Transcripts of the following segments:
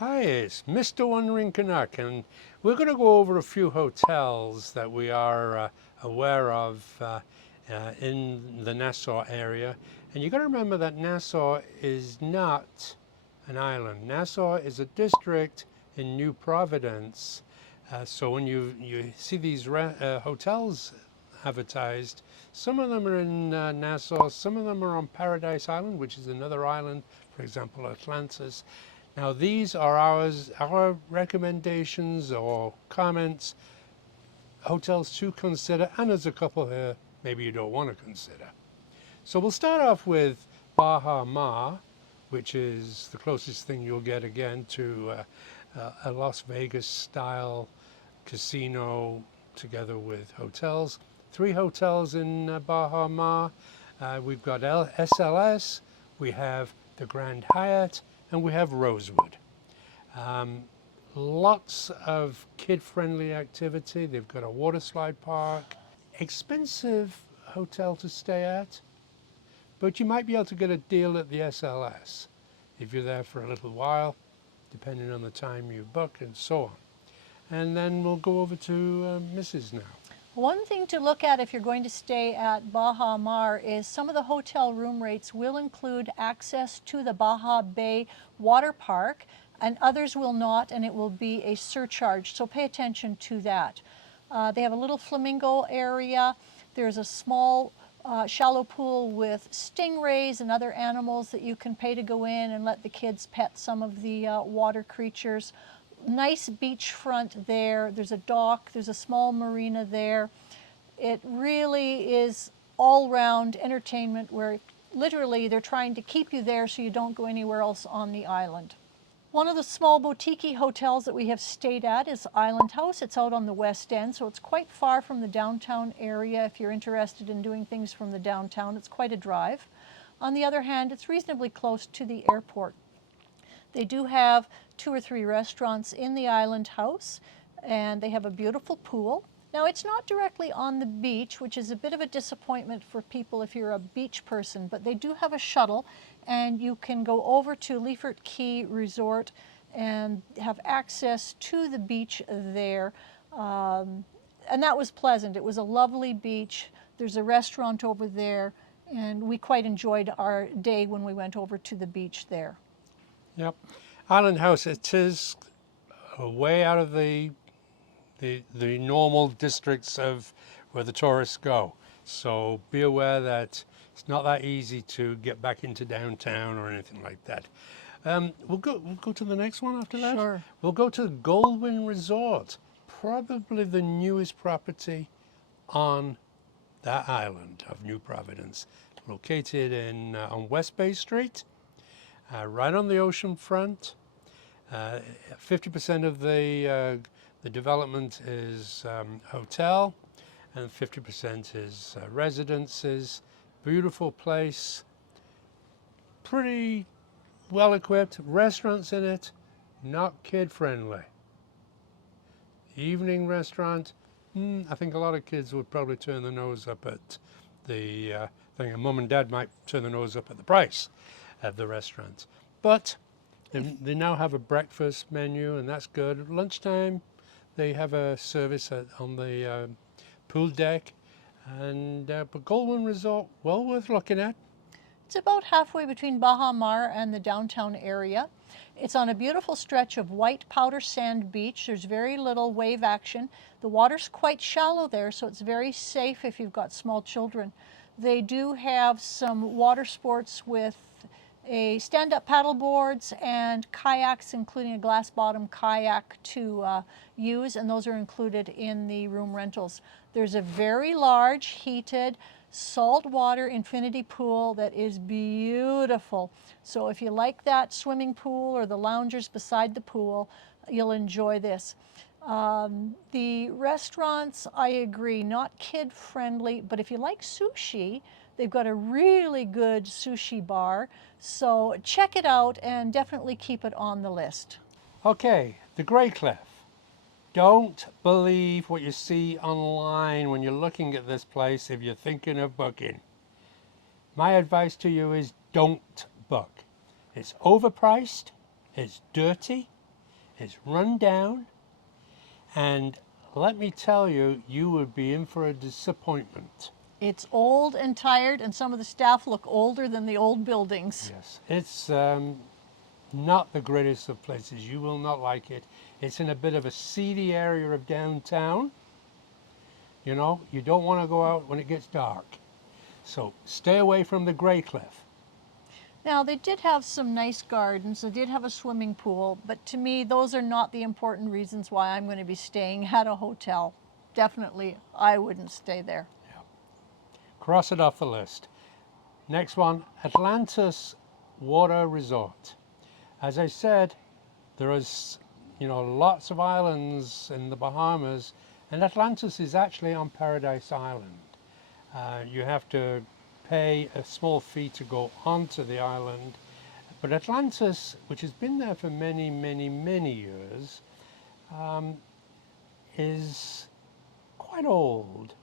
Hi, it's Mr. Wandering Canuck, and we're going to go over a few hotels that we are aware of in the Nassau area. And you've got to remember that Nassau is not an island. Nassau is a district in New Providence. So when you see these hotels advertised, some of them are in Nassau, some of them are on Paradise Island, which is another island, for example, Atlantis. Now these are our recommendations or comments, hotels to consider, and there's a couple here maybe you don't want to consider. So we'll start off with Bahamas, which is the closest thing you'll get again to a Las Vegas style casino together with hotels. 3 hotels in Bahamas. We've got SLS, we have the Grand Hyatt, and we have Rosewood. Um, Lots of kid-friendly activity. They've got a water slide park. Expensive hotel to stay at, but you might be able to get a deal at the SLS if you're there for a little while, depending on the time you book and so on. And then we'll go over to Mrs. now. One thing to look at if you're going to stay at Baha Mar is some of the hotel room rates will include access to the Baja Bay Water Park, and others will not, and it will be a surcharge, so pay attention to that. They have a little flamingo area. There's a small shallow pool with stingrays and other animals that you can pay to go in and let the kids pet some of the water creatures. Nice beachfront there. There's a dock. There's a small marina there. It really is all-round entertainment where literally they're trying to keep you there so you don't go anywhere else on the island. One of the small boutique hotels that we have stayed at is Island House. It's out on the west end, so it's quite far from the downtown area. If you're interested in doing things from the downtown, it's quite a drive. On the other hand, it's reasonably close to the airport. They do have 2 or 3 restaurants in the Island House, and they have a beautiful pool. Now, it's not directly on the beach, which is a bit of a disappointment for people if you're a beach person, but they do have a shuttle, and you can go over to Leifert Key Resort and have access to the beach there. And that was pleasant. It was a lovely beach. There's a restaurant over there, and we quite enjoyed our day when we went over to the beach there. Yep. Island House, it is way out of the normal districts of where the tourists go. So be aware that it's not that easy to get back into downtown or anything like that. We'll go to the next one after that. Sure. We'll go to the Goldwyn Resort, probably the newest property on that island of New Providence, located on West Bay Street, right on the ocean front. 50% of the development is hotel, and 50% is residences. Beautiful place, pretty well equipped, restaurants in it, not kid friendly. Evening restaurant, I think a lot of kids would probably turn their nose up at the thing, and mum and dad might turn their nose up at the price of the restaurant. But they now have a breakfast menu, and that's good. Lunchtime, they have a service on the pool deck. And but Goldwyn Resort, well worth looking at. It's about halfway between Baha Mar and the downtown area. It's on a beautiful stretch of white powder sand beach. There's very little wave action. The water's quite shallow there, so it's very safe if you've got small children. They do have some water sports with a stand-up paddle boards and kayaks, including a glass-bottom kayak to use, and those are included in the room rentals. There's a very large heated saltwater infinity pool that is beautiful. So if you like that swimming pool or the loungers beside the pool, you'll enjoy this. The restaurants, I agree, not kid-friendly, but if you like sushi, they've got a really good sushi bar. So check it out and definitely keep it on the list. Okay, the Grey Cliff. Don't believe what you see online when you're looking at this place if you're thinking of booking. My advice to you is don't book. It's overpriced, it's dirty, It's run down, and let me tell you, you would be in for a disappointment. It's old and tired, and some of the staff look older than the old buildings. Yes, it's not the greatest of places. You will not like it. It's in a bit of a seedy area of downtown. You know, you don't want to go out when it gets dark. So stay away from the Grey Cliff. Now, they did have some nice gardens, they did have a swimming pool, but to me, those are not the important reasons why I'm going to be staying at a hotel. Definitely, I wouldn't stay there. Cross it off the list. Next one, Atlantis Water Resort. As I said, there is, lots of islands in the Bahamas, and Atlantis is actually on Paradise Island. You have to pay a small fee to go onto the island, but Atlantis, which has been there for many, many, many years, is quite old.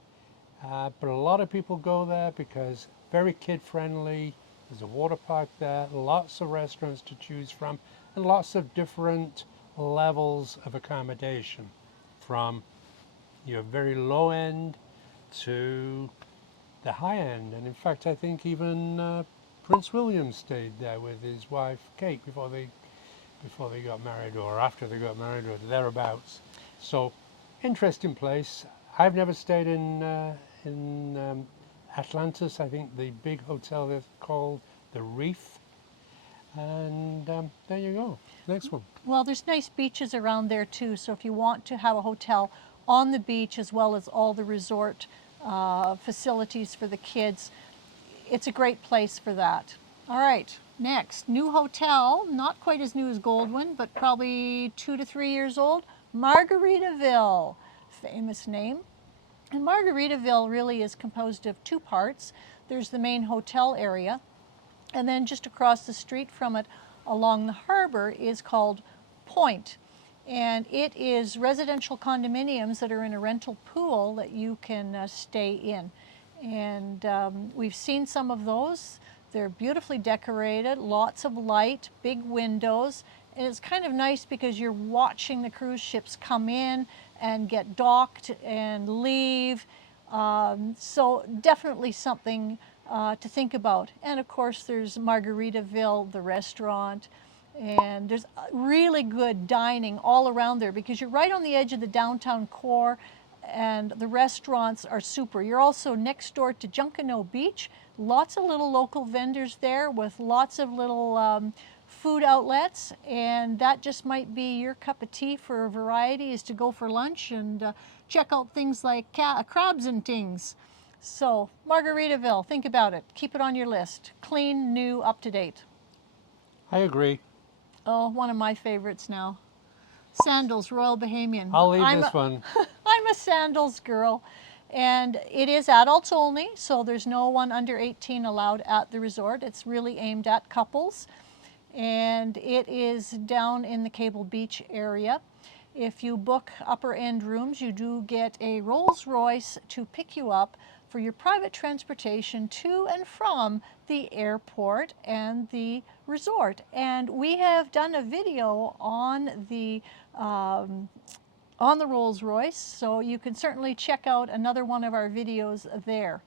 But a lot of people go there because very kid friendly. There's a water park there, lots of restaurants to choose from, and lots of different levels of accommodation, from your very low end to the high end. And in fact, I think even Prince William stayed there with his wife Kate before they got married, or after they got married, or thereabouts. So, interesting place. I've never stayed in Atlantis. I think the big hotel is called the Reef. And there you go. Next one. Well, there's nice beaches around there too, so if you want to have a hotel on the beach as well as all the resort facilities for the kids, it's a great place for that. All right, next, new hotel, not quite as new as Goldwyn, but probably 2 to 3 years old, Margaritaville, famous name. And Margaritaville really is composed of 2 parts. There's the main hotel area, and then just across the street from it along the harbor is called Point. And it is residential condominiums that are in a rental pool that you can stay in. And we've seen some of those. They're beautifully decorated, lots of light, big windows. And it's kind of nice because you're watching the cruise ships come in and get docked and leave. So definitely something to think about. And of course there's Margaritaville, the restaurant, and there's really good dining all around there because you're right on the edge of the downtown core, and the restaurants are super. You're also next door to Junkanoo Beach. Lots of little local vendors there with lots of little food outlets, and that just might be your cup of tea for a variety, is to go for lunch and check out things like crabs and things. So Margaritaville, think about it. Keep it on your list. Clean, new, up to date. I agree. Oh, one of my favorites now. Sandals, Royal Bahamian. I'll leave this one. I'm a sandals girl. And it is adults only, so there's no one under 18 allowed at the resort. It's really aimed at couples. And it is down in the Cable Beach area. If you book upper end rooms, you do get a Rolls Royce to pick you up for your private transportation to and from the airport and the resort. And we have done a video on the Rolls Royce, so you can certainly check out another one of our videos there.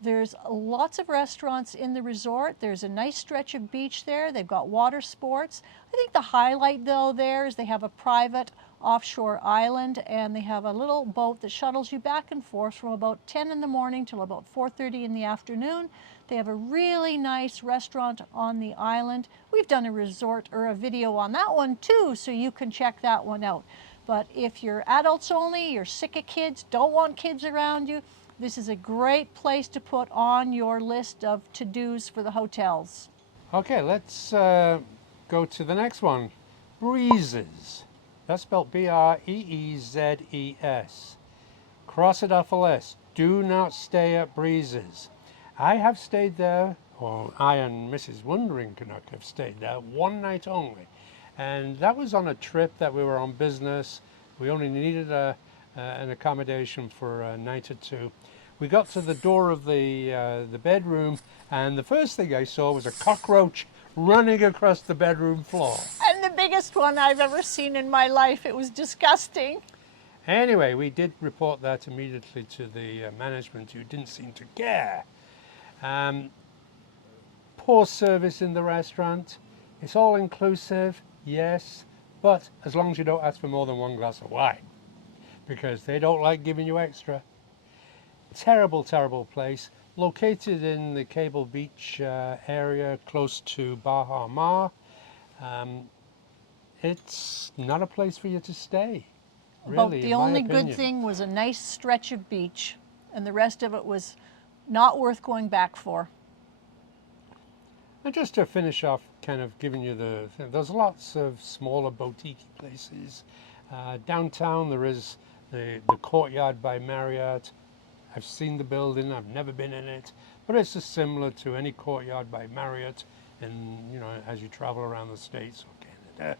There's lots of restaurants in the resort. There's a nice stretch of beach there. They've got water sports. I think the highlight though there is they have a private offshore island, and they have a little boat that shuttles you back and forth from about 10 in the morning till about 4:30 in the afternoon. They have a really nice restaurant on the island. We've done a resort or a video on that one too, so you can check that one out. But if you're adults only, you're sick of kids, don't want kids around you, this is a great place to put on your list of to-dos for the hotels. Okay, let's go to the next one. Breezes. That's spelled B-R-E-E-Z-E-S. Cross it off the list. Do not stay at Breezes. I have stayed there, or I and Mrs. Wondering Canuck have stayed there one night only. And that was on a trip that we were on business. We only needed an accommodation for a night or two. We got to the door of the bedroom, and the first thing I saw was a cockroach running across the bedroom floor. And the biggest one I've ever seen in my life. It was disgusting. Anyway, we did report that immediately to the management, who didn't seem to care. Poor service in the restaurant. It's all inclusive, yes, but as long as you don't ask for more than one glass of wine, because they don't like giving you extra. Terrible, terrible place. Located in the Cable Beach area, close to Bahamas. It's not a place for you to stay, really, The in my only opinion. good thing was a nice stretch of beach, and the rest of it was not worth going back for. And just to finish off, kind of giving you there's lots of smaller boutique places. Downtown there is the Courtyard by Marriott. I've seen the building, I've never been in it, but it's just similar to any Courtyard by Marriott, and as you travel around the States or Canada.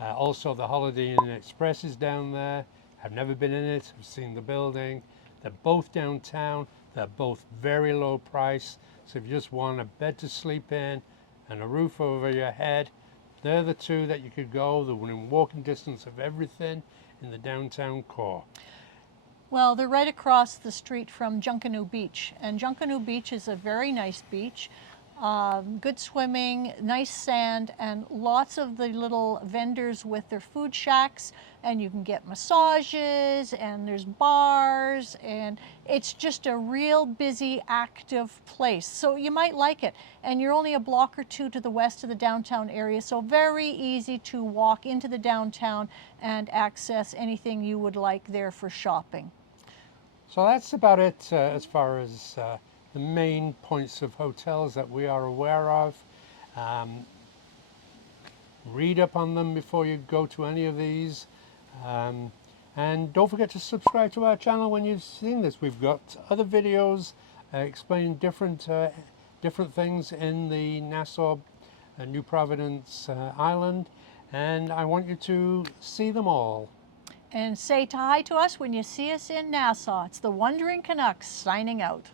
Also the Holiday Inn Express is down there. I've never been in it, I've seen the building. They're both downtown, they're both very low price. So if you just want a bed to sleep in and a roof over your head, they're the two that you could go. They're within walking distance of everything in the downtown core. Well, they're right across the street from Junkanoo Beach, and Junkanoo Beach is a very nice beach. Good swimming, nice sand, and lots of the little vendors with their food shacks, and you can get massages, and there's bars, and it's just a real busy, active place. So you might like it, and you're only a block or two to the west of the downtown area, so very easy to walk into the downtown and access anything you would like there for shopping. So that's about it as far as the main points of hotels that we are aware of. Read up on them before you go to any of these. And don't forget to subscribe to our channel when you've seen this. We've got other videos explaining different things in the Nassau, New Providence Island, and I want you to see them all. And say hi to us when you see us in Nassau. It's the Wandering Canucks signing out.